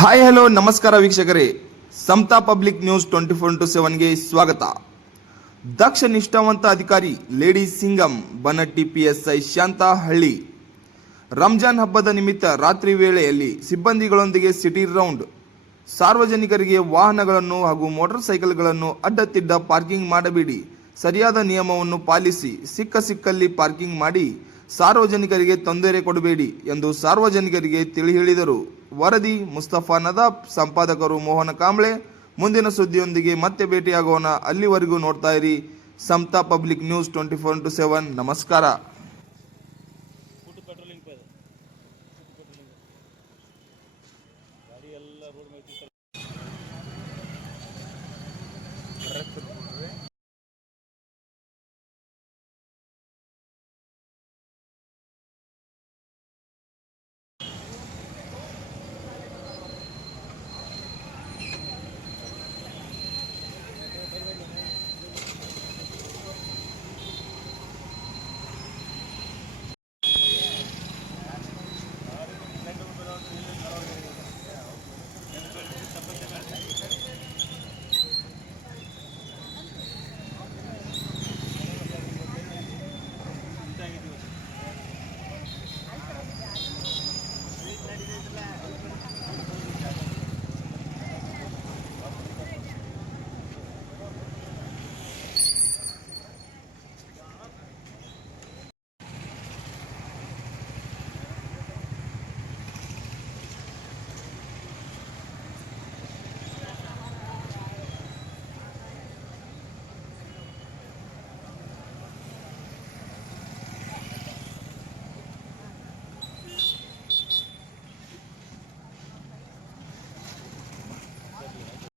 Hi hello ನಮಸ್ಕಾರ ವೀಕ್ಷಕರೇ, ಸಮತಾ public news 24x7ಗೆ ಸ್ವಾಗತ. ದಕ್ಷ ನಿಷ್ಠಾವಂತ ಅಧಿಕಾರಿ ಲೇಡಿ ಸಿಂಗಂ ಬನಟ್ಟಿ PSI ಶಾಂತ ಹಳ್ಳಿ ರಂಜಾನ್ ಹಬ್ಬದ ನಿಮಿತ್ತ ರಾತ್ರಿ ವೇಳೆಯಲ್ಲಿ ಸಿಬ್ಬಂದಿಗಳೊಂದಿಗೆ ಸಿಟಿ ರೌಂಡ್. ಸಾರ್ವಜನಿಕರಿಗೆ ವಾಹನಗಳನ್ನು ಹಾಗೂ ಮೋಟಾರ್ ಸೈಕಲ್ಗಳನ್ನು ಅಡ್ಡತ್ತಿಡ್ಡ ಪಾರ್ಕಿಂಗ್ ಮಾಡಬೇಡಿ, ಸರಿಯಾದ ನಿಯಮವನ್ನು ಪಾಲಿಸಿ, ಸಿಕ್ಕಲ್ಲಿ ಪಾರ್ಕಿಂಗ್ ಮಾಡಿ, ಸಾರ್ವಜನಿಕರಿಗೆ ತೊಂದರೆ ಕೊಡಬೇಡಿ ಎಂದು ಸಾರ್ವಜನಿಕರಿಗೆ ತಿಳಿ ಹೇಳಿದರು. ವರದಿ ಮುಸ್ತಫಾ ನದಾಬ್, ಸಂಪಾದಕರು ಮೋಹನ ಕಾಂಬ್ಳೆ. ಮುಂದಿನ ಸುದ್ದಿಯೊಂದಿಗೆ ಮತ್ತೆ ಭೇಟಿಯಾಗೋಣ. ಅಲ್ಲಿವರೆಗೂ ನೋಡ್ತಾ ಇರಿ ಸಮತಾ ಪಬ್ಲಿಕ್ ನ್ಯೂಸ್ 24x7. ನಮಸ್ಕಾರ.